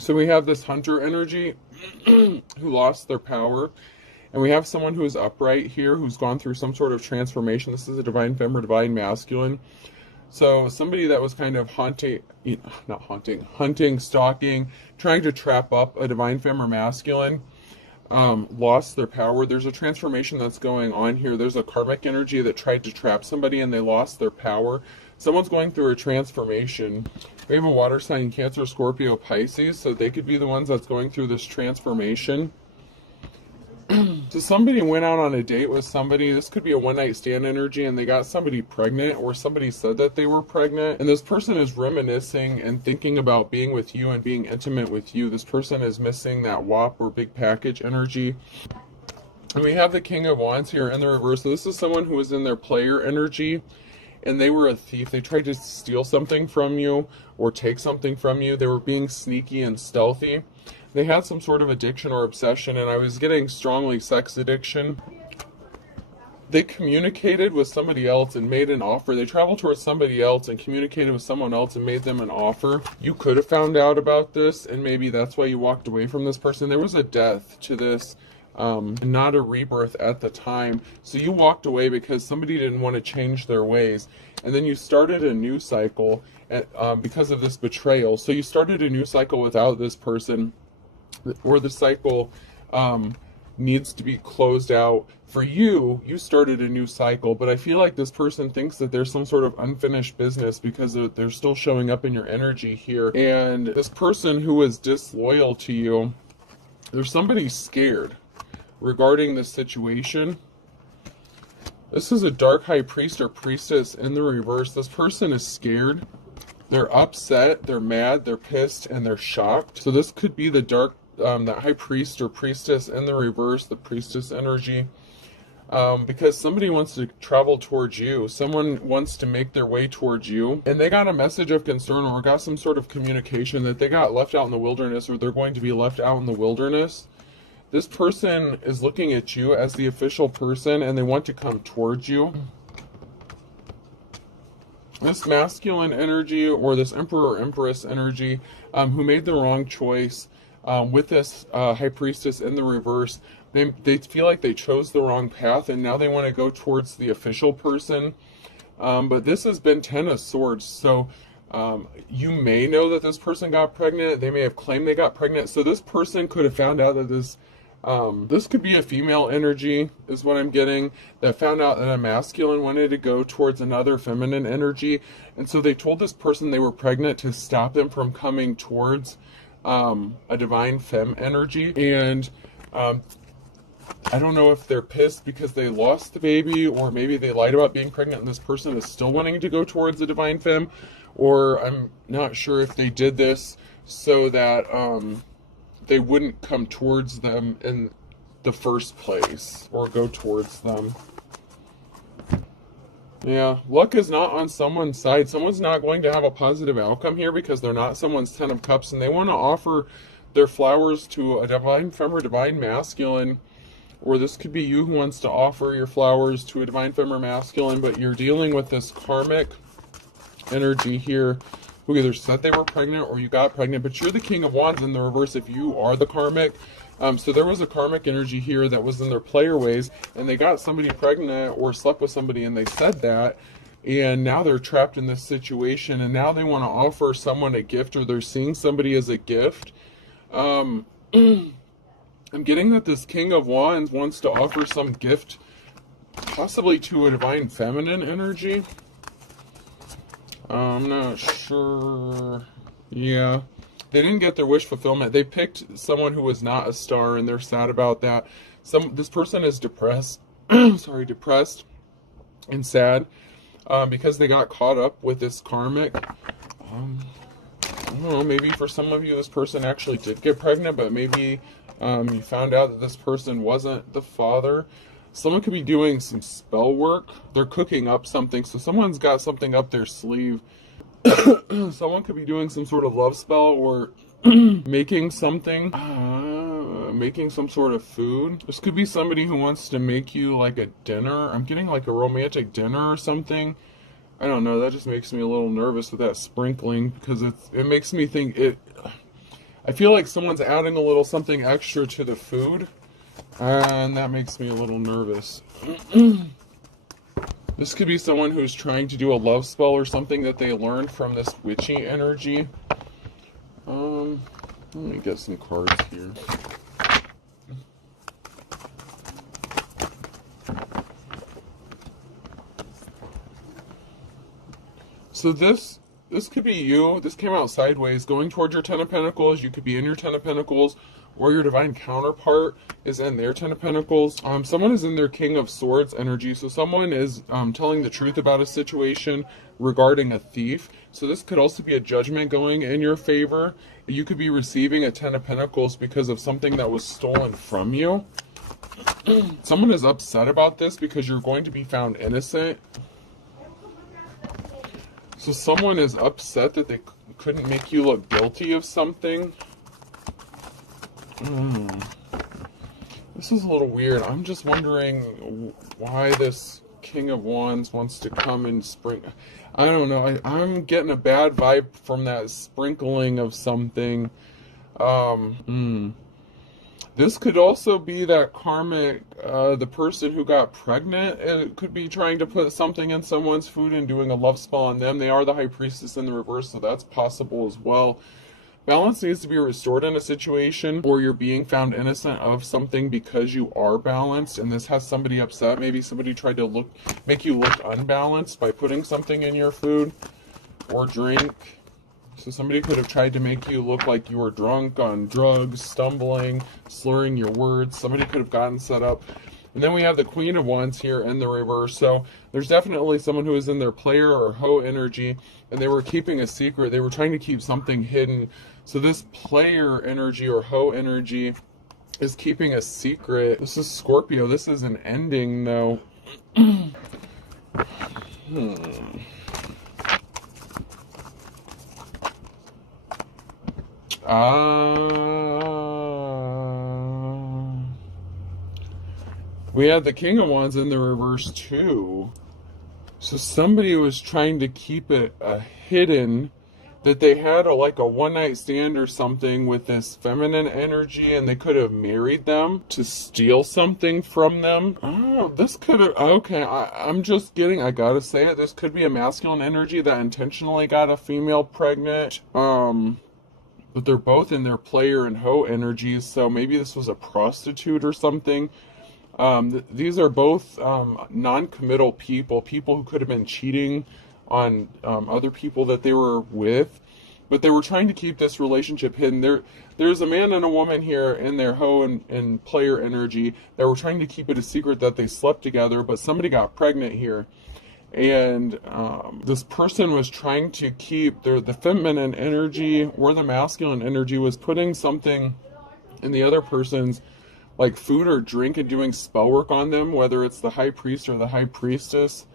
So we have this hunter energy who lost their power. And we have someone who is upright here who's gone through some sort of transformation. This is a divine femme or divine masculine. So somebody that was kind of hunting, stalking, trying to trap up a divine femme or masculine, lost their power. There's a transformation that's going on here. There's a karmic energy that tried to trap somebody and they lost their power. Someone's going through a transformation. We have a water sign, Cancer, Scorpio, Pisces, so they could be the ones that's going through this transformation. So somebody went out on a date with somebody. This could be a one-night stand energy, and they got somebody pregnant, or somebody said that they were pregnant. And this person is reminiscing and thinking about being with you and being intimate with you. This person is missing that WAP or big package energy. And we have the King of Wands here in the reverse. So this is someone who was in their player energy, and they were a thief. They tried to steal something from you or take something from you. They were being sneaky and stealthy. They had some sort of addiction or obsession, and I was getting strongly sex addiction. They communicated with somebody else and made an offer. They traveled towards somebody else and communicated with someone else and made them an offer. You could have found out about this, and maybe that's why you walked away from this person. There was a death to this, not a rebirth at the time. So you walked away because somebody didn't want to change their ways. And then you started a new cycle because of this betrayal. So you started a new cycle without this person, or the cycle needs to be closed out. For you, you started a new cycle, but I feel like this person thinks that there's some sort of unfinished business because they're still showing up in your energy here. And this person who is disloyal to you, there's somebody scared regarding this situation. This is a dark high priest or priestess in the reverse. This person is scared. They're upset, they're mad, they're pissed, and they're shocked. So this could be the dark that high priest or priestess in the reverse, the priestess energy, because somebody wants to travel towards you. Someone wants to make their way towards you, and they got a message of concern or got some sort of communication that they got left out in the wilderness, or they're going to be left out in the wilderness. This person is looking at you as the official person, and they want to come towards you. This masculine energy, or this emperor or empress energy, who made the wrong choice, with this high priestess in the reverse, they feel like they chose the wrong path, and now they want to go towards the official person. But this has been Ten of Swords, so you may know that this person got pregnant. They may have claimed they got pregnant. So this person could have found out that this could be a female energy, is what I'm getting, that found out that a masculine wanted to go towards another feminine energy. And so they told this person they were pregnant to stop them from coming towards a divine femme energy. And I don't know if they're pissed because they lost the baby, or maybe they lied about being pregnant and this person is still wanting to go towards the divine femme, or I'm not sure if they did this so that they wouldn't come towards them in the first place or go towards them. Yeah, luck is not on someone's side. Someone's not going to have a positive outcome here because they're not someone's Ten of Cups, and they want to offer their flowers to a divine femme or divine masculine. Or this could be you who wants to offer your flowers to a divine femme or masculine, but you're dealing with this karmic energy here who either said they were pregnant or you got pregnant, but you're the King of Wands in the reverse if you are the karmic. So there was a karmic energy here that was in their player ways, and they got somebody pregnant or slept with somebody and they said that, and now they're trapped in this situation, and now they want to offer someone a gift, or they're seeing somebody as a gift. I'm getting that this King of Wands wants to offer some gift, possibly to a divine feminine energy. I'm not sure. Yeah. They didn't get their wish fulfillment. They picked someone who was not a star, and they're sad about that. This person is depressed, depressed and sad because they got caught up with this karmic. I don't know, maybe for some of you this person actually did get pregnant, but maybe you found out that this person wasn't the father. Someone could be doing some spell work. They're cooking up something, so someone's got something up their sleeve. Someone could be doing some sort of love spell, or making something, making some sort of food. This could be somebody who wants to make you like a dinner. I'm getting like a romantic dinner or something. I don't know, that just makes me a little nervous with that sprinkling, because it makes me think I feel like someone's adding a little something extra to the food, and that makes me a little nervous. This could be someone who's trying to do a love spell or something that they learned from this witchy energy. Let me get some cards here. So this could be you. This came out sideways, going towards your Ten of Pentacles. You could be in your Ten of Pentacles, or your divine counterpart is in their Ten of Pentacles. Someone is in their King of Swords energy. So someone is telling the truth about a situation regarding a thief. So this could also be a judgment going in your favor. You could be receiving a Ten of Pentacles because of something that was stolen from you. Someone is upset about this because you're going to be found innocent. So someone is upset that they couldn't make you look guilty of something. This is a little weird. I'm just wondering why this King of Wands wants to come and sprinkle. I don't know. I'm getting a bad vibe from that sprinkling of something. This could also be that karmic, the person who got pregnant. It could be trying to put something in someone's food and doing a love spell on them. They are the High Priestess in the reverse, so that's possible as well. Balance needs to be restored in a situation where you're being found innocent of something because you are balanced, and this has somebody upset. Maybe somebody tried to make you look unbalanced by putting something in your food or drink. So somebody could have tried to make you look like you were drunk on drugs, stumbling, slurring your words. Somebody could have gotten set up. And then we have the Queen of Wands here in the reverse. So there's definitely someone who is in their player or hoe energy, and they were keeping a secret. They were trying to keep something hidden. So this player energy or hoe energy is keeping a secret. This is Scorpio. This is an ending, though. We had the King of Wands in the reverse too. So somebody was trying to keep it hidden, that they had like a one-night stand or something with this feminine energy, and they could have married them to steal something from them. Oh, this could have, okay, I'm just getting, I gotta say it, this could be a masculine energy that intentionally got a female pregnant. But they're both in their player and hoe energies, so maybe this was a prostitute or something. These are both non-committal people who could have been cheating on other people that they were with, but they were trying to keep this relationship hidden. There's a man and a woman here in their hoe and player energy that were trying to keep it a secret that they slept together, but somebody got pregnant here. And this person was trying to keep the feminine energy or the masculine energy was putting something in the other person's like food or drink and doing spell work on them, whether it's the High Priest or the High Priestess.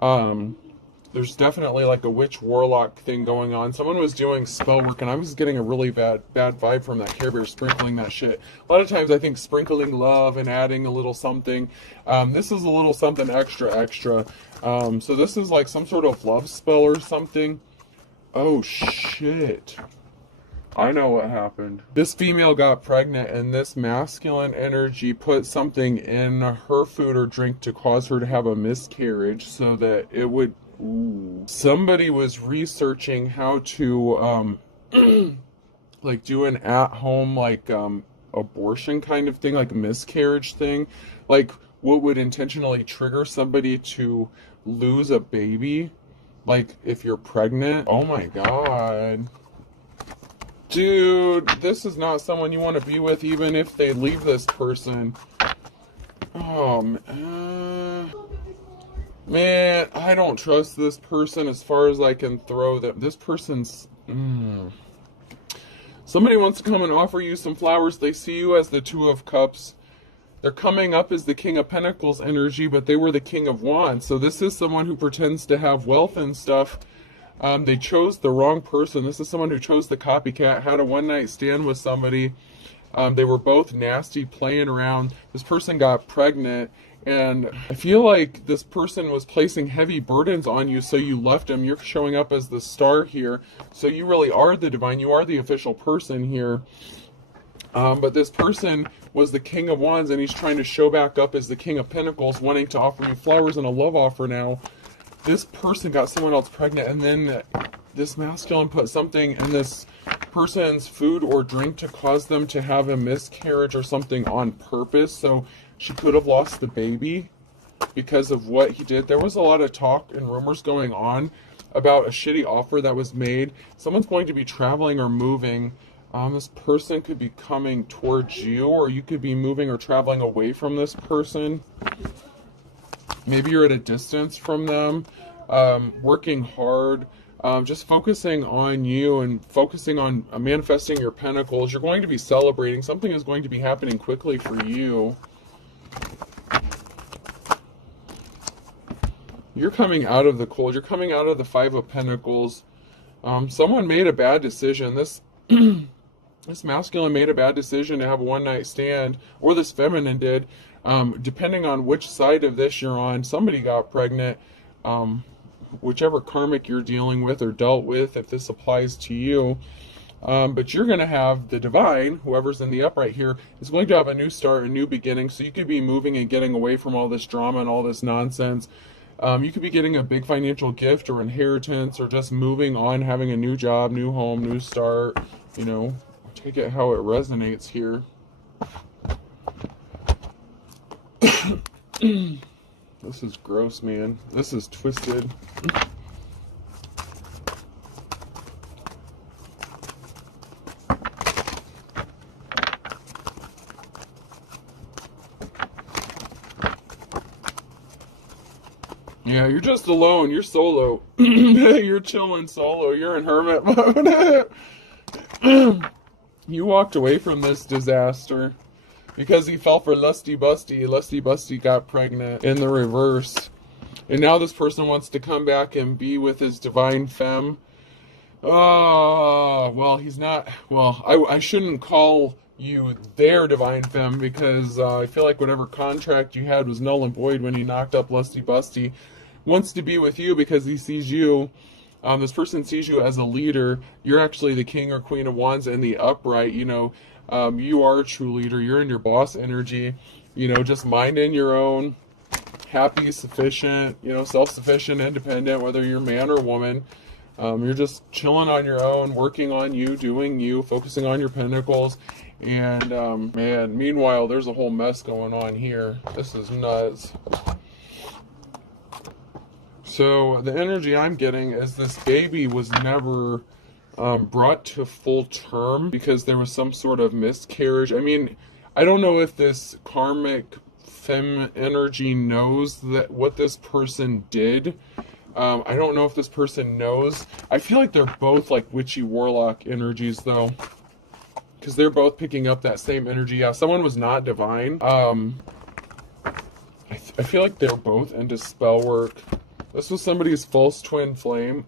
There's definitely like a witch warlock thing going on. Someone was doing spell work, and I was getting a really bad vibe from that Care Bear sprinkling that shit. A lot of times I think sprinkling love and adding a little something. This is a little something extra. So this is like some sort of love spell or something. Oh shit. I know what happened. This female got pregnant, and this masculine energy put something in her food or drink to cause her to have a miscarriage so that it would... Ooh. Somebody was researching how to like do an at-home like abortion kind of thing, like a miscarriage thing, like what would intentionally trigger somebody to lose a baby, like if you're pregnant. Oh my god, dude, this is not someone you want to be with, even if they leave this person. Oh man, I don't trust this person as far as I can throw them. This person's... Somebody wants to come and offer you some flowers. They see you as the Two of Cups. They're coming up as the King of Pentacles energy, but they were the King of Wands. So this is someone who pretends to have wealth and stuff. They chose the wrong person. This is someone who chose the copycat, had a one-night stand with somebody. They were both nasty, playing around. This person got pregnant, and I feel like this person was placing heavy burdens on you, so you left him. You're showing up as the star here, so you really are the divine. You are the official person here. But this person was the King of Wands, and he's trying to show back up as the King of Pentacles, wanting to offer you flowers and a love offer now. This person got someone else pregnant, and then this masculine put something in this person's food or drink to cause them to have a miscarriage or something on purpose. So she could have lost the baby because of what he did. There was a lot of talk and rumors going on about a shitty offer that was made. Someone's going to be traveling or moving. This person could be coming towards you, or you could be moving or traveling away from this person. Maybe you're at a distance from them, working hard, just focusing on you and focusing on manifesting your pentacles. You're going to be celebrating. Something is going to be happening quickly for you. You're coming out of the cold. You're coming out of the Five of Pentacles. Someone made a bad decision. This masculine made a bad decision to have a one-night stand, or this feminine did. Depending on which side of this you're on, somebody got pregnant. Whichever karmic you're dealing with or dealt with, if this applies to you. But you're going to have the divine, whoever's in the upright here, is going to have a new start, a new beginning. So you could be moving and getting away from all this drama and all this nonsense. You could be getting a big financial gift or inheritance, or just moving on, having a new job, new home, new start. You know, take it how it resonates here. This is gross, man. This is twisted. Yeah, you're just alone. You're solo. You're chilling solo. You're in hermit mode. You walked away from this disaster because he fell for Lusty Busty. Lusty Busty got pregnant in the reverse. And now this person wants to come back and be with his divine femme. Oh, well, he's not. Well, I shouldn't call you their divine femme, because I feel like whatever contract you had was null and void when he knocked up Lusty Busty. Wants to be with you because he sees you. This person sees you as a leader. You're actually the King or Queen of Wands in the upright. You know, you are a true leader. You're in your boss energy. You know, just minding your own. Happy, sufficient, you know, self-sufficient, independent, whether you're man or woman. You're just chilling on your own, working on you, doing you, focusing on your pentacles. And, man, meanwhile, there's a whole mess going on here. This is nuts. So the energy I'm getting is this baby was never brought to full term because there was some sort of miscarriage. I mean, I don't know if this karmic femme energy knows that what this person did. I don't know if this person knows. I feel like they're both like witchy warlock energies though, because they're both picking up that same energy. Yeah, someone was not divine. I feel like they're both into spell work. This was somebody's false twin flame.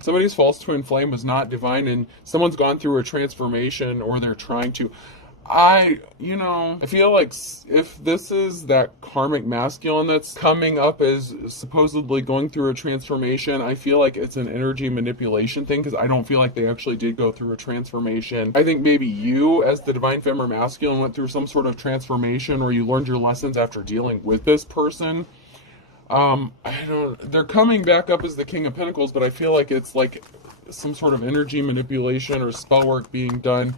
Somebody's false twin flame was not divine, and someone's gone through a transformation, or they're trying to. I feel like if this is that karmic masculine that's coming up as supposedly going through a transformation, I feel like it's an energy manipulation thing, because I don't feel like they actually did go through a transformation. I think maybe you, as the divine femme or masculine, went through some sort of transformation, or you learned your lessons after dealing with this person. They're coming back up as the King of Pentacles, but I feel like it's like some sort of energy manipulation or spell work being done.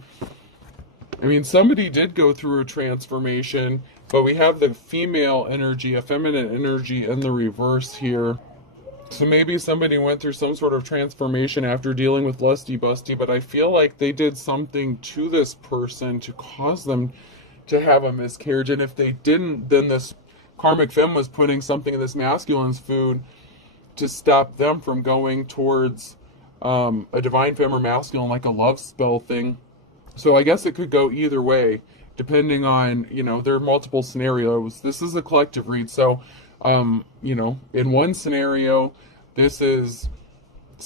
I mean, somebody did go through a transformation, but we have the female energy, a feminine energy in the reverse here. So maybe somebody went through some sort of transformation after dealing with Lusty Busty, but I feel like they did something to this person to cause them to have a miscarriage. And if they didn't, then this karmic femme was putting something in this masculine's food to stop them from going towards a divine femme or masculine, like a love spell thing. So I guess it could go either way, depending on, there are multiple scenarios. This is a collective read. So, in one scenario, this is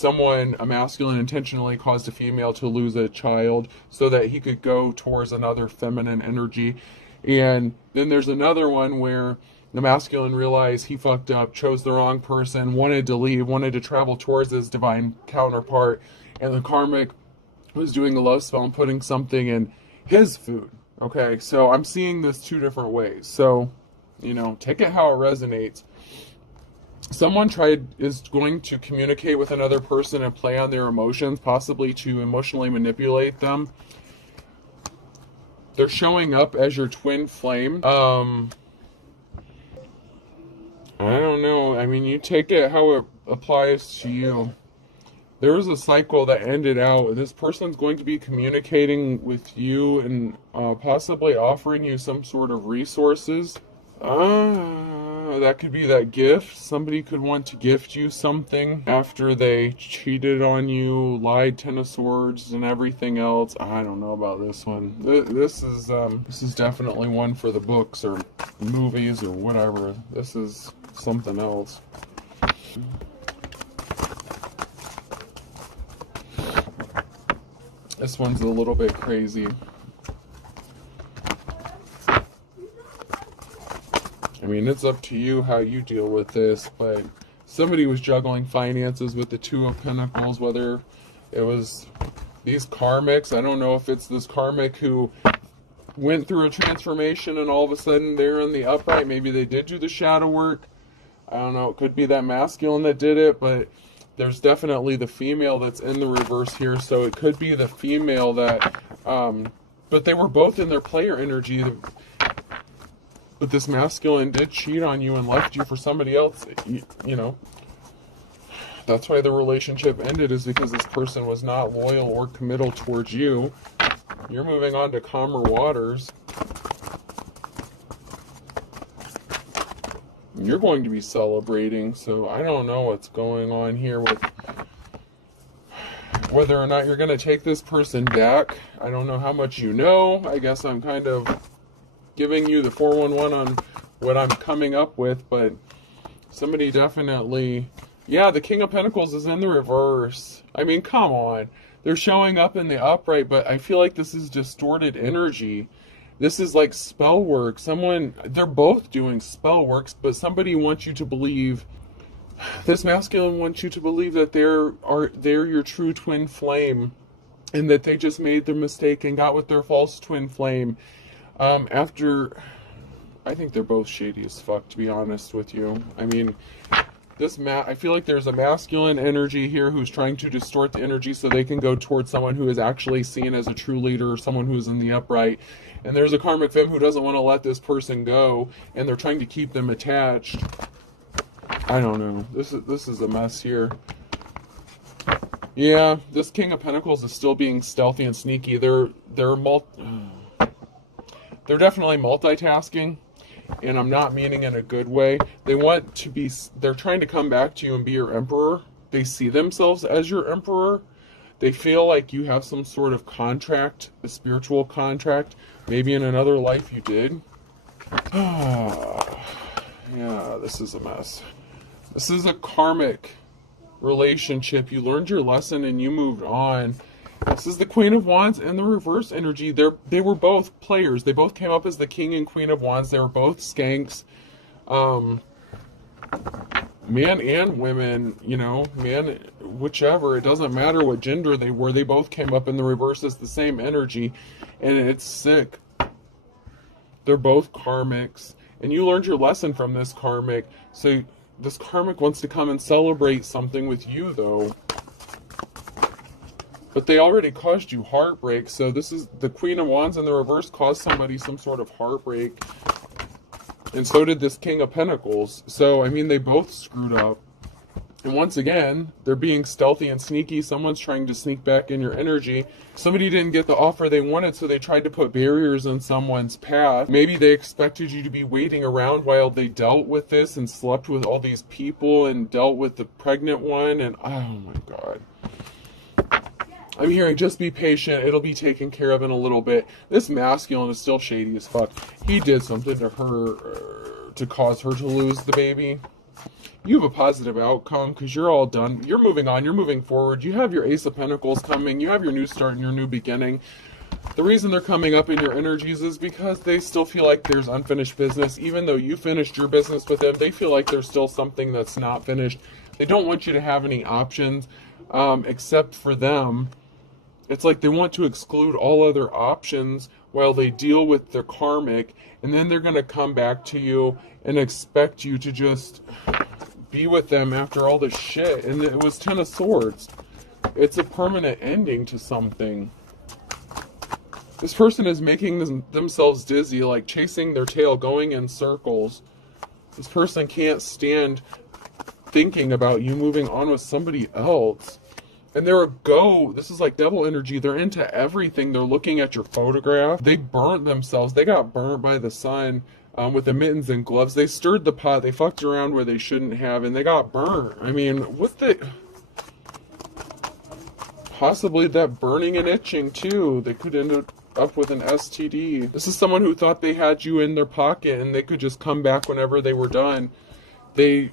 a masculine, intentionally caused a female to lose a child so that he could go towards another feminine energy. And then there's another one where the masculine realized he fucked up, chose the wrong person, wanted to leave, wanted to travel towards his divine counterpart, and the karmic was doing a love spell and putting something in his food. Okay, so I'm seeing this two different ways. So, take it how it resonates. Someone is going to communicate with another person and play on their emotions, possibly to emotionally manipulate them. They're showing up as your twin flame. I don't know. I mean, you take it how it applies to you. There was a cycle that ended out. This person's going to be communicating with you and possibly offering you some sort of resources. That could be that gift. Somebody could want to gift you something after they cheated on you, lied, 10 of swords, and everything else. I don't know about this one. This is definitely one for the books or movies or whatever. This is something else. This one's a little bit crazy. I mean, it's up to you how you deal with this, but somebody was juggling finances with the Two of Pentacles, whether it was these karmics. I don't know if it's this karmic who went through a transformation and all of a sudden they're in the upright. Maybe they did do the shadow work. I don't know. It could be that masculine that did it, but there's definitely the female that's in the reverse here. So it could be the female that, but they were both in their player energy. But this masculine did cheat on you and left you for somebody else, That's why the relationship ended, is because this person was not loyal or committal towards you. You're moving on to calmer waters. You're going to be celebrating, so I don't know what's going on here with whether or not you're going to take this person back. I don't know how much you know. I guess I'm kind of giving you the 411 on what I'm coming up with, but somebody definitely, the King of Pentacles is in the reverse. I mean, come on. They're showing up in the upright, but I feel like this is distorted energy. This is like spell work. They're both doing spell works, but somebody wants you to believe, this masculine wants you to believe that they're your true twin flame, and that they just made their mistake and got with their false twin flame. I think they're both shady as fuck, to be honest with you. I mean, I feel like there's a masculine energy here who's trying to distort the energy so they can go towards someone who is actually seen as a true leader, or someone who's in the upright. And there's a karmic femme who doesn't want to let this person go, and they're trying to keep them attached. I don't know. This is a mess here. Yeah, this King of Pentacles is still being stealthy and sneaky. They're definitely multitasking, and I'm not meaning in a good way. They're trying to come back to you and be your emperor. They see themselves as your emperor. They feel like you have some sort of contract, a spiritual contract. Maybe in another life you did. Yeah, this is a mess. This is a karmic relationship. You learned your lesson and you moved on. This is the Queen of Wands and the reverse energy. They were both players. They both came up as the King and Queen of Wands. They were both skanks. Man and women, man, whichever. It doesn't matter what gender they were. They both came up in the reverse as the same energy. And it's sick. They're both karmics. And you learned your lesson from this karmic. So this karmic wants to come and celebrate something with you, though. But they already caused you heartbreak, so this is the Queen of Wands in the reverse caused somebody some sort of heartbreak. And so did this King of Pentacles. So, I mean, they both screwed up. And once again, they're being stealthy and sneaky. Someone's trying to sneak back in your energy. Somebody didn't get the offer they wanted, so they tried to put barriers in someone's path. Maybe they expected you to be waiting around while they dealt with this and slept with all these people and dealt with the pregnant one. And, oh my God. I'm hearing just be patient. It'll be taken care of in a little bit. This masculine is still shady as fuck. He did something to her to cause her to lose the baby. You have a positive outcome because you're all done. You're moving on. You're moving forward. You have your Ace of Pentacles coming. You have your new start and your new beginning. The reason they're coming up in your energies is because they still feel like there's unfinished business. Even though you finished your business with them, they feel like there's still something that's not finished. They don't want you to have any options except for them. It's like they want to exclude all other options while they deal with their karmic, and then they're going to come back to you and expect you to just be with them after all this shit. And it was 10 of Swords. It's a permanent ending to something. This person is making themselves dizzy, like chasing their tail, going in circles. This person can't stand thinking about you moving on with somebody else. And they're a go. This is like devil energy. They're into everything. They're looking at your photograph. They burnt themselves. They got burnt by the sun with the mittens and gloves. They stirred the pot. They fucked around where they shouldn't have, and they got burnt. I mean, what the... Possibly that burning and itching, too. They could end up with an STD. This is someone who thought they had you in their pocket, and they could just come back whenever they were done. They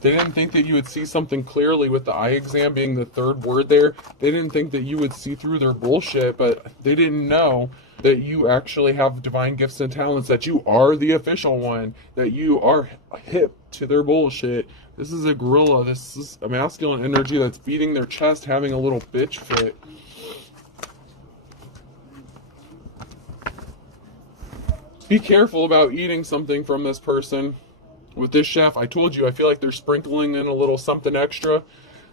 didn't think that you would see something clearly with the eye exam being the third word there. They didn't think that you would see through their bullshit, but they didn't know that you actually have divine gifts and talents, that you are the official one, that you are hip to their bullshit. This is a gorilla. This is a masculine energy that's beating their chest, having a little bitch fit. Be careful about eating something from this person. With this chef, I told you, I feel like they're sprinkling in a little something extra.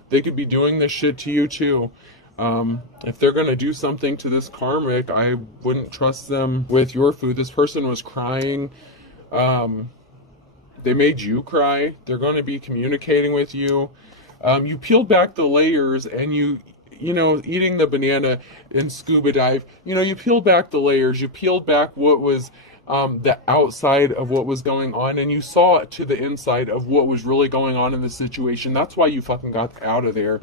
They could be doing this shit to you too. If they're going to do something to this karmic, I wouldn't trust them with your food. This person was crying. They made you cry. They're going to be communicating with you. You peeled back the layers, and you know, eating the banana in scuba dive, you know, you peeled back the layers. You peeled back what was the outside of what was going on, and you saw to the inside of what was really going on in the situation. That's why you fucking got out of there.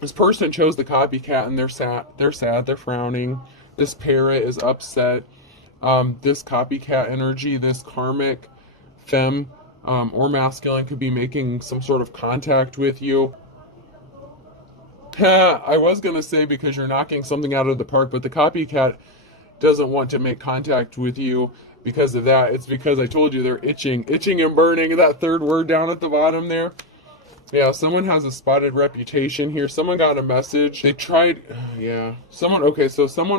This person chose the copycat, and they're sad, they're frowning. This parrot is upset. This copycat energy, this karmic femme or masculine could be making some sort of contact with you. I was gonna say because you're knocking something out of the park, but the copycat doesn't want to make contact with you because of that. It's because I told you they're itching and burning. That third word down at the bottom there. Yeah, someone has a spotted reputation here. Someone got a message. They tried, yeah. Someone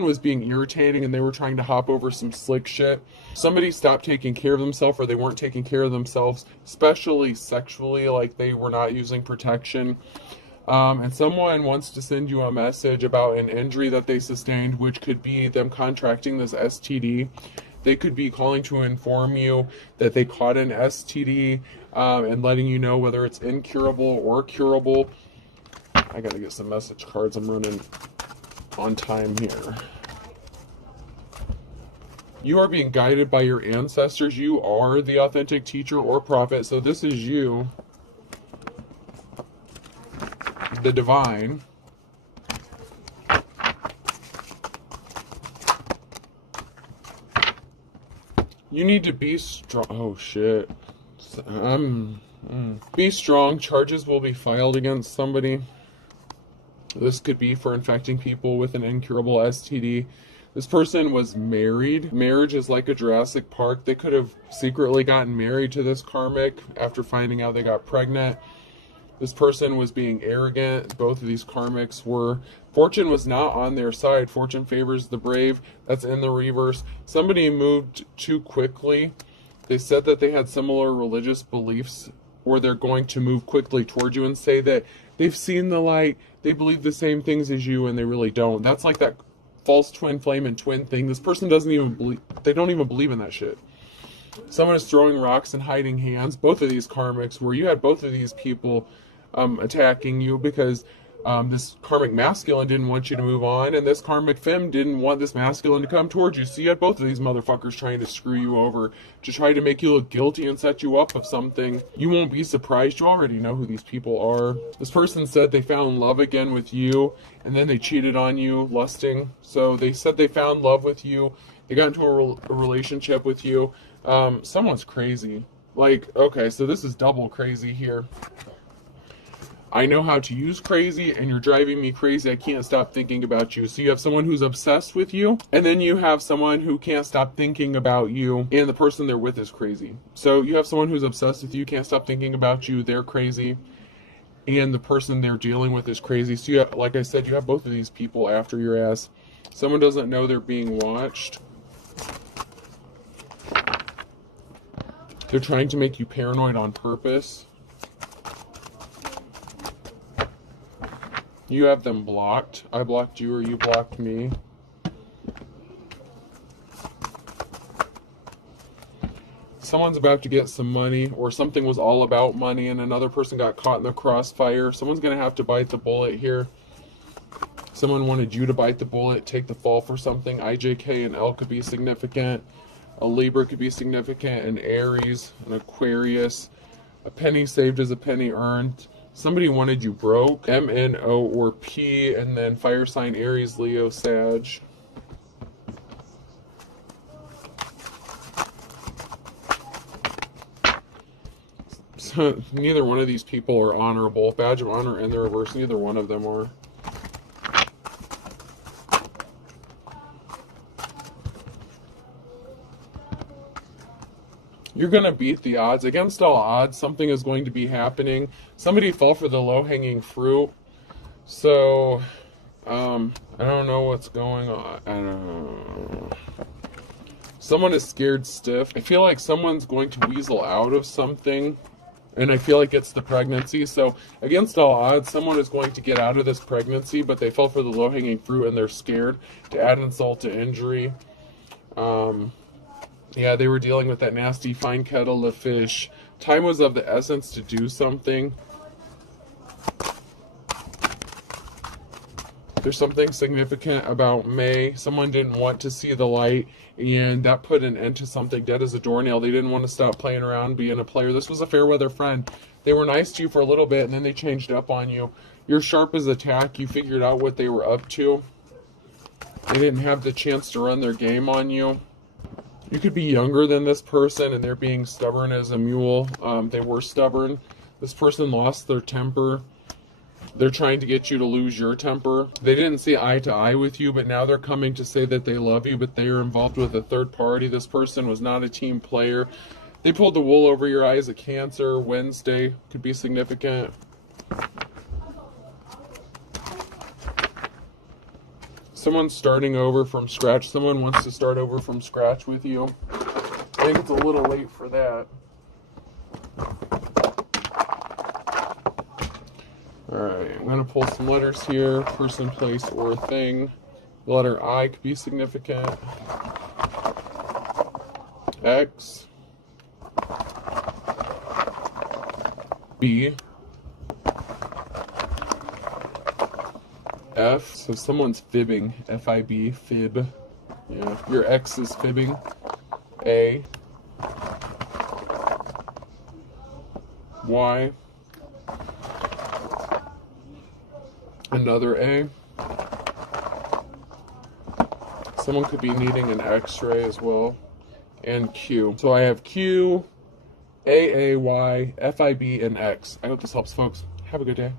was being irritating and they were trying to hop over some slick shit. Somebody stopped taking care of themselves, or they weren't taking care of themselves, especially sexually, like they were not using protection. And someone wants to send you a message about an injury that they sustained, which could be them contracting this STD. They could be calling to inform you that they caught an STD and letting you know whether it's incurable or curable. I gotta get some message cards. I'm running on time here. You are being guided by your ancestors. You are the authentic teacher or prophet. So this is you, the divine. You need to be strong. Oh shit. Be strong. Charges will be filed against somebody. This could be for infecting people with an incurable STD. This person was married. Marriage is like a Jurassic Park. They could have secretly gotten married to this karmic after finding out they got pregnant. This person was being arrogant. Both of these karmics were. Fortune was not on their side. Fortune favors the brave. That's in the reverse. Somebody moved too quickly. They said that they had similar religious beliefs, or they're going to move quickly towards you and say that they've seen the light. They believe the same things as you, and they really don't. That's like that false twin flame and twin thing. This person doesn't even believe. They don't even believe in that shit. Someone is throwing rocks and hiding hands. Both of these karmics, where you had both of these people attacking you because this karmic masculine didn't want you to move on, and this karmic femme didn't want this masculine to come towards you. So you had both of these motherfuckers trying to screw you over, to try to make you look guilty and set you up of something. You won't be surprised. You already know who these people are. This person said they found love again with you, and then they cheated on you, lusting. So they said they found love with you. They got into a relationship with you. Someone's crazy. Like, okay, so this is double crazy here. I know how to use crazy, and you're driving me crazy. I can't stop thinking about you. So you have someone who's obsessed with you, and then you have someone who can't stop thinking about you, and the person they're with is crazy. So you have someone who's obsessed with you, can't stop thinking about you, they're crazy, and the person they're dealing with is crazy. So you have, like I said, you have both of these people after your ass. Someone doesn't know they're being watched. They're trying to make you paranoid on purpose. You have them blocked. I blocked you or you blocked me. Someone's about to get some money, or something was all about money and another person got caught in the crossfire. Someone's going to have to bite the bullet here. Someone wanted you to bite the bullet, take the fall for something. IJK and L could be significant. A Libra could be significant. An Aries, an Aquarius. A penny saved is a penny earned. Somebody wanted you broke. M, N, O, or P, and then fire sign Aries, Leo, Sag. So neither one of these people are honorable. Badge of honor and the reverse, neither one of them are. You're going to beat the odds. Against all odds, something is going to be happening. Somebody fell for the low-hanging fruit. So, I don't know what's going on. I don't know. Someone is scared stiff. I feel like someone's going to weasel out of something. And I feel like it's the pregnancy. So, against all odds, someone is going to get out of this pregnancy, but they fell for the low-hanging fruit and they're scared. To add insult to injury. Yeah, they were dealing with that nasty fine kettle of fish. Time was of the essence to do something. There's something significant about May. Someone didn't want to see the light, and that put an end to something. Dead as a doornail. They didn't want to stop playing around, being a player. This was a fair weather friend. They were nice to you for a little bit, and then they changed up on you. You're sharp as a tack. You figured out what they were up to. They didn't have the chance to run their game on you. You could be younger than this person, and they're being stubborn as a mule. They were stubborn. This person lost their temper. They're trying to get you to lose your temper. They didn't see eye to eye with you, but now they're coming to say that they love you, but they are involved with a third party. This person was not a team player. They pulled the wool over your eyes. A Cancer. Wednesday could be significant. Someone's starting over from scratch. Someone wants to start over from scratch with you. I think it's a little late for that. Alright, I'm going to pull some letters here. Person, place, or thing. The letter I could be significant. X. B. F, so someone's fibbing. F-I-B, fib. Yeah, your ex is fibbing. A. Y. Another A. Someone could be needing an x-ray as well. And Q. So I have Q, A, Y, F-I-B, and X. I hope this helps, folks. Have a good day.